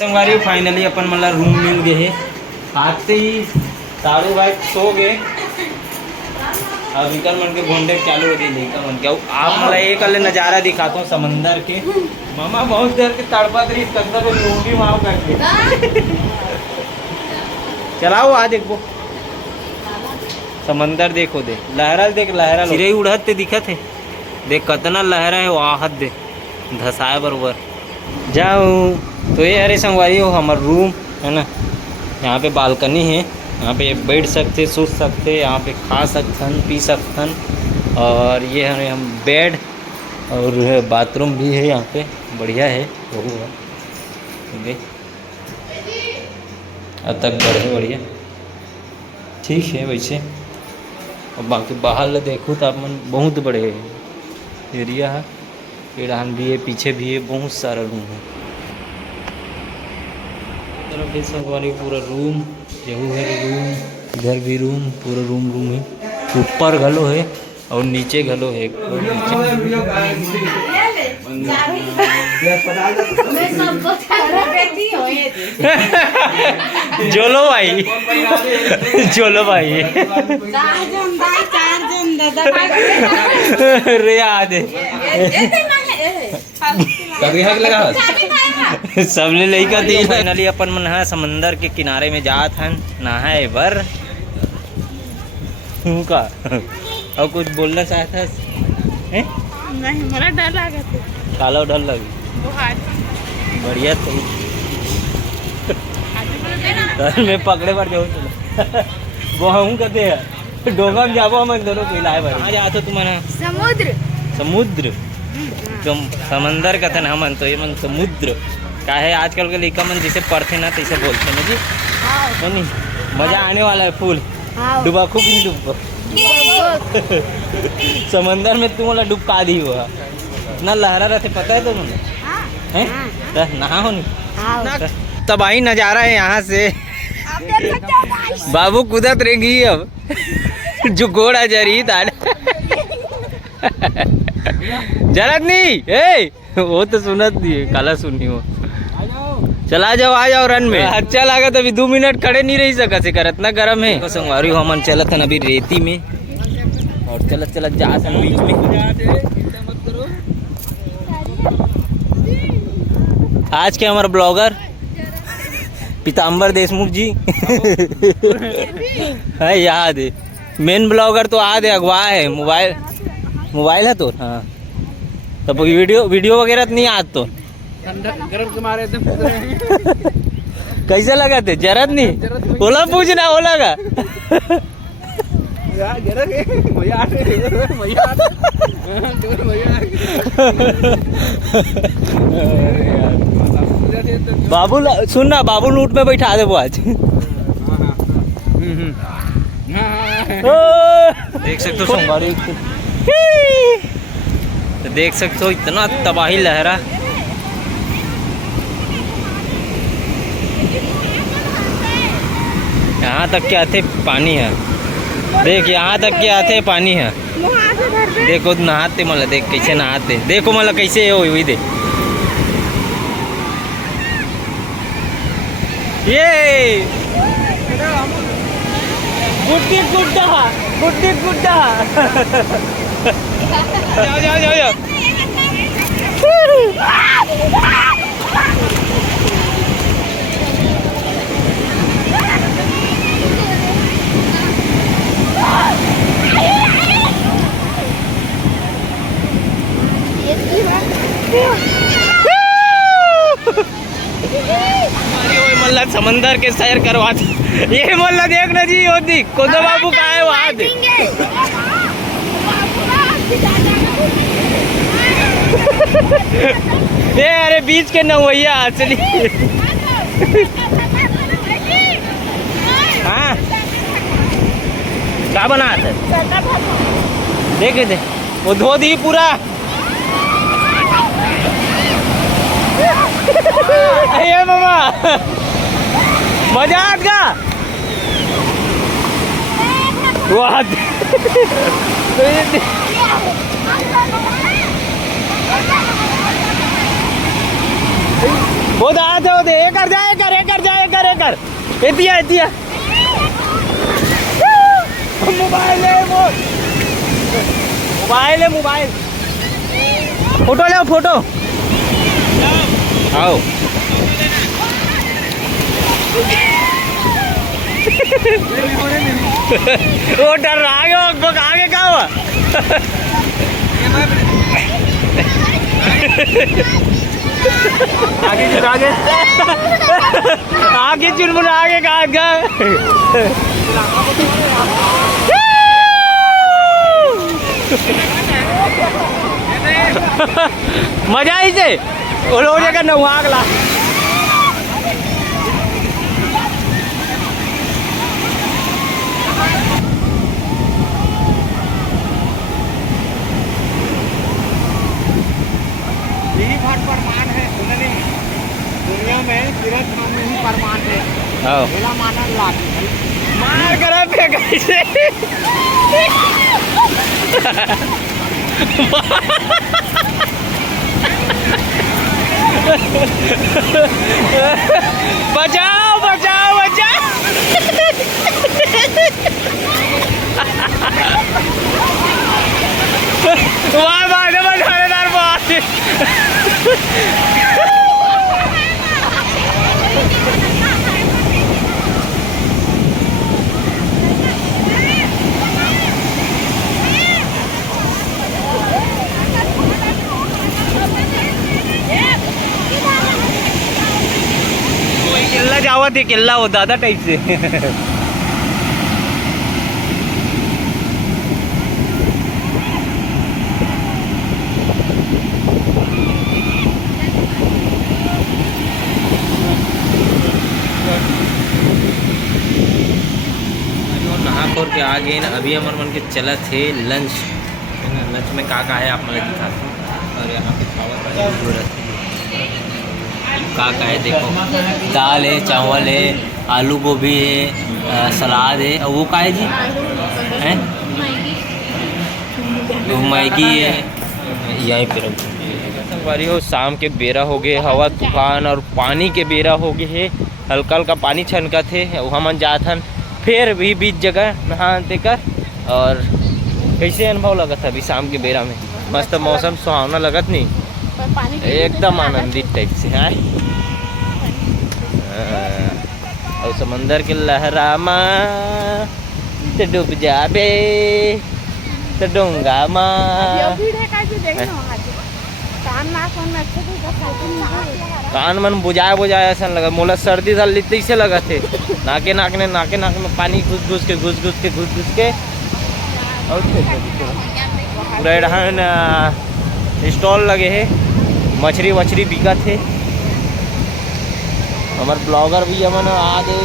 संगवारी फाइनली अपन मतलब रूम मिल गए है। आज से ही सारू भाई सो गए। अब इकर मन के घूमने चालू हो गई लेकर मन क्या आप मतलब एक अलग नज़ारा दिखाता हूँ समंदर के। मामा बहुत देर के तड़पत रही तक तक लूंगी माओ करके चलाओ आ देखो समंदर देखो दे लहरा देख लहरा चिड़ई उड़त ते दिखत है देख कितना लहरा है आहत दे धसाए बरोबर जाओ। तो ये अरे संगवारी हो हमारा रूम है ना। यहाँ पे बालकनी है यहाँ पे बैठ सकते सूत सकते यहाँ पे खा सकते पी सकते। और ये है हम बेड और बाथरूम भी है यहाँ पे बढ़िया है वो है अब तक बढ़े बढ़िया ठीक है वैसे। और बाकी बाहर देखूँ तो आप मन बहुत बड़े एरिया है पेड़ान भी है पीछे भी है बहुत सारा रूम है। तरफ भी संगवारी पूरा रूम यहू है रूम इधर भी रूम पूरा रूम है ऊपर घलो है और नीचे घलो है जोलो भाई जोलो भाई रे याद सबले लइका थी। फाइनली अपन मन है समंदर के किनारे में जात हन नहाए बर का और कुछ बोलना चाहता है नहीं मेरा डर लगा था काला डर लगी बढ़िया तो मैं पकड़े पर जाऊँ चलो वो हम कहते हैं डोंगा में जाबो हम दोनों को लाए भाई कहाँ जाते तुम्हारा समुद्र समुद्र तुम समंदर का था ना मन तो ये मन समुद्र का है आजकल के लड़का मन जैसे पढ़ते ना तैसे बोलते ना जी नहीं मजा आने वाला है फुल डूबा खूब नहीं डूबा समंदर में तुम वाला डुबका दी हुआ इतना लहरा रहते पता है तुम्हें हैं नहा हो नहीं तबाही नज़ारा है यहाँ से बाबू कुदत रहेंगी अब जो घोड़ा जरी ताड़ जरत नहीं ए वो तो सुनत नहीं है काला सुनी हो चला जाओ आ जाओ रन में अच्छा लगा तो अभी 2 मिनट खड़े नहीं रही सका से करत ना गर्म है संगवारी हमन चलत है अभी रेती में और चलत चलत जा सन बीच में। आज के हमारे ब्लॉगर पीताम्बर देशमुख जी है याद है मेन ब्लॉगर तो याद है अगवा है मोबाइल है तो हाँ तो वीडियो वगैरह तो नहीं आज तो गरम के मारे कैसे लगा थे जरूरत नहीं ओला पूछना ओला का बाबू सुनना बाबू लूट में बैठा दे वो आज देख सकते हो सोमवारी तो देख सकते हो इतना तबाही लहरा यहाँ तक के आते पानी है देख यहाँ तक के आते पानी है देखो नहाते मतलब देख कैसे नहाते देखो मतलब कैसे हो हुई दे ये गुड्डी गुड्डा जाओ मल्ला समंदर के सैर करवाते ये मल्ला देखना जी होती कोदा बाबू का है वहाँ दे ये अरे बीच के नवैया असली हाँ क्या बना थे देखे थे वो धो दी पूरा ये मामा मजा आएगा वाह वो दाते वो दे कर जाए कर एतिया मोबाइल है मोबाइल फोटो ले फोटो आओ वो डर रहा है आगे क्या हुआ आगे चुनमुन आगे कहा मजा आई से वो लोग जगह नहुआ अगला यही बात प्रमाण है दुनिया में तीरथ धाम में ही प्रमाण है मेरा माना लाख मार कर कैसे बचाओ बचाओ बचाओ वाह मजेदार बात किल्ला जावा थे किल्ला हो दादा टाइप से नहा खोर के आ गए ना अभी हमारे मन के चला थे लंच है ना लंच में का है आप मुझे दिखाते और यहाँ पे खावा का है देखो दाल है चावल है आलू गोभी है सलाद है और वो का है जी हैं वो मैगी है यहीं पे संगवारी हो शाम के बेरा हो गए हवा तूफान और पानी के बेरा हो गए है हल्का हल्का पानी छनका थे वहाँ मन जाथन फिर भी बीच जगह नहाते कर और कैसे अनुभव लगत था अभी शाम के बेरा में मस्त मौसम सुहावना लगत नहीं एकदम आनंदित टाइप से है और समंदर के लहरामा तो डूब जाबे तो डूंगा माँ कान मन बुझाए ऐसा लगा मोला सर्दी साल लिते से लगा थे नाके नाक में पानी घुस घुस के और पूरा स्टॉल लगे है मछली बिका थे हमारे ब्लॉगर भी हमन आ गए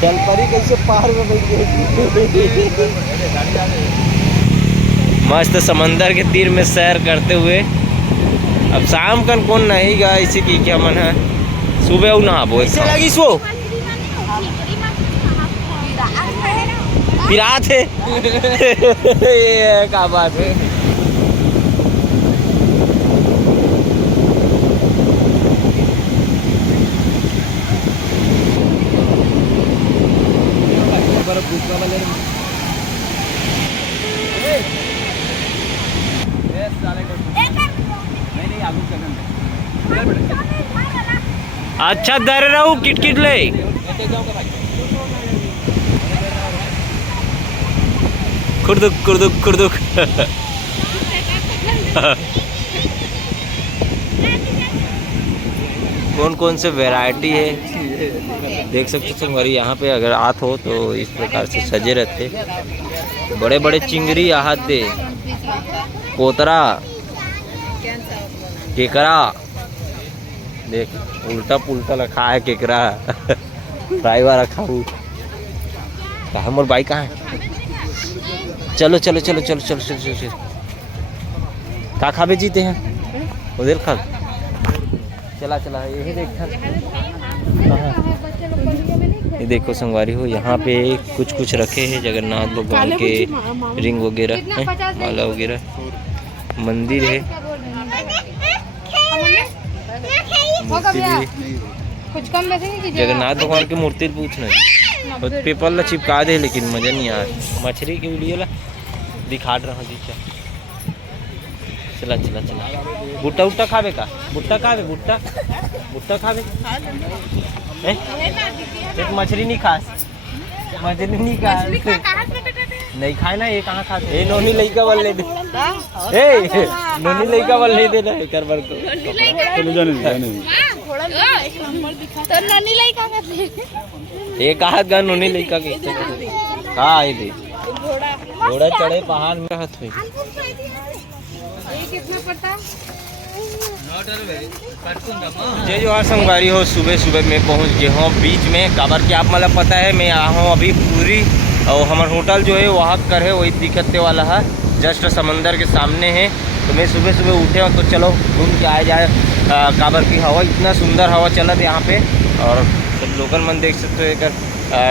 चल परी कैसे पार में मस्त समंदर के तीर में सैर करते हुए अब शाम कन कौन नहीं गा इसी की क्या मन है सुबह नहा बो लगी सो पिरात है क्या बात है अच्छा दर रहू किटकिट ले खुरदुक कौन से वैरायटी है देख सकते संगवारी यहाँ पे अगर आत हो तो इस प्रकार से सजे रहते बड़े बड़े चिंगरी आहत दे कोतरा केकरा देख उल्टा पुल्टा रखा है केकरा फ्राई रखा हूँ कहा मोर बाइक कहाँ है चलो का खाबे जीते हैं उधर खा चला यही देखा ये देखो संगवारी हो यहाँ पे कुछ रखे हैं जगन्नाथ भगवान के रिंग वगैरह माला वगैरह मंदिर है मूर्ति भी कुछ कम पैसे नहीं कीजिएगा। जगन्नाथ भगवान की मूर्ति पूछना और पेपर ला चिपका दे लेकिन मजा नहीं आ रहा। मछली की वीडियो ला दिखा रहा जी। चला चला चला भुट्टा उट्टा खावे का भुट्टा खावे भुट्टा भुट्टा खावे हैं? एक मछली नहीं खा मछली नहीं खा नहीं खाए ना ये कहाँ खाते ए नोनी लइका बल ले दे ए नोनी लइका बल ले दे ना कर बर को चलो जाने तो ननी लाई का करते एक हाथ गा नोनी लइका के का आए दे घोड़ा चढ़े पहाड़ में हाथ हुई ये कितना पड़ता? जय जोहार संगवारी हो। सुबह सुबह मैं पहुंच गया हूँ बीच में काबर के आप मतलब पता है मैं आया हूँ अभी पूरी और हमारा होटल जो है वहाँ कर है वही दिखते वाला है जस्ट समंदर के सामने है। तो मैं सुबह सुबह उठे हूँ तो चलो घूम के आए जाए काबर की हवा इतना सुंदर हवा चलत है यहाँ पे और सब लोकल मन देख सकते हो एक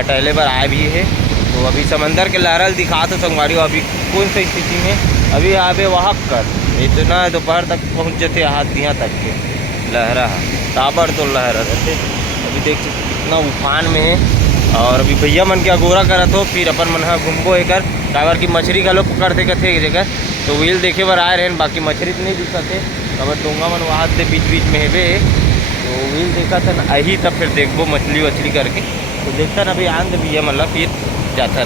टहले पर आए भी है। तो अभी समंदर के लहरल दिखा तो संगवारी हो अभी कौन सी स्थिति में अभी आवे वहाँ कर इतना दोपहर तक पहुँच जाते हाथ यहाँ तक के लहरा है ताबर तो लहरा रहते अभी देख सकते कितना उफान में है। और अभी भैया मन के अगोरा करत हो फिर अपन मन घूमबो एकर काबर की मछली का लोग पकड़ते कथे एक जगह तो व्हील देखे बर आए रहे बाकी मछली तो नहीं दिखते काबर डोंगा मन वहाँ से बीच बीच में हेबे तो व्हील देखा था अही तब फिर देखबो मछली वछली करके तो देखता ना अभी आंद भैया मतलब फिर जाता